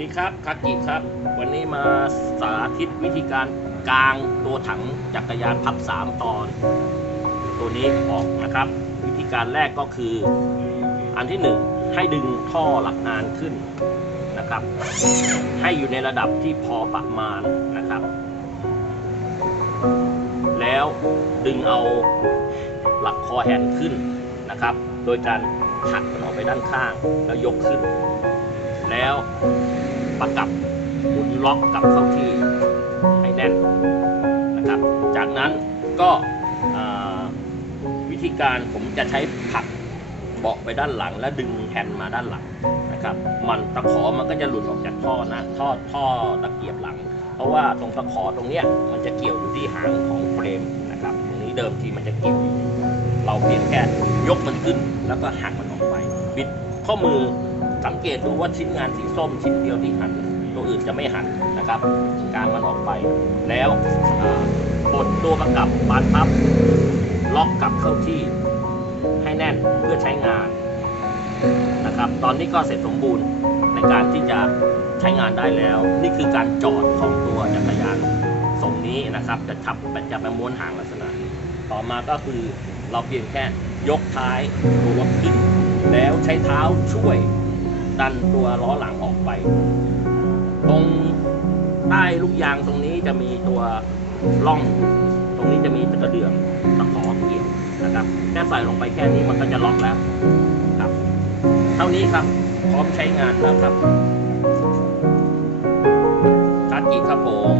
ดีครับคากิครับ วันนี้มาสาธิตวิธีการกางตัวถังจักรยานพับสามตอน ตัวนี้ออกนะครับ วิธีการแรกก็คือ อันที่หนึ่งให้ดึงท่อหลักอานขึ้นนะครับ ให้อยู่ในระดับที่พอประมาณนะครับ แล้วดึงเอาหลักคอแฮนขึ้นนะครับ โดยการหักมันออกไปด้านข้างแล้วยกขึ้นแล้ว ประกับหมุนล็อกกับเข้าที่ให้แน่นนะครับ จากนั้นก็วิธีการผมจะใช้ผลักเบาะไปด้านหลัง และดึงแฮนด์มาด้านหลังนะครับ มันตะขอมันก็จะหลุดออกจากท่อนะท่อท่อตะเกียบหลัง เพราะว่าตรงตะขอตรงเนี้ยมันจะเกี่ยวอยู่ที่หางของเฟรมนะครับตรงนี้เดิมทีมันจะเกี่ยวเราเพียงแค่ยกมันขึ้นแล้วก็หักมันออกไปบิดข้อมือ สังเกตดูว่าชิ้นงานสีส้มชิ้นเดียวที่หันตัวอื่นจะไม่หันนะครับ กางมันออกไป แล้วกดตัวประกับบานพับ ล็อกกลับเข้าที่ให้แน่นเพื่อใช้งานนะครับ ตอนนี้ก็เสร็จสมบูรณ์ในการที่จะใช้งานได้แล้ว นี่คือการจอดของตัวจักรยานทรงนี้นะครับ จะทับจะไปม้วนหางลักษณะ ต่อมาก็คือเราเพียงแค่ยกท้ายตัวขึ้น แล้วใช้เท้าช่วย ดันตัวล้อหลังออกไป ตรงใต้ลูกยางตรงนี้จะมีตัวร่อง ตรงนี้จะมีตะกระเดื่องตะขอเกี่ยวนะครับแค่ใส่ลงไปแค่นี้มันก็จะล็อกแล้วครับ เท่านี้ครับพร้อมใช้งานแล้วครับคากิครับผม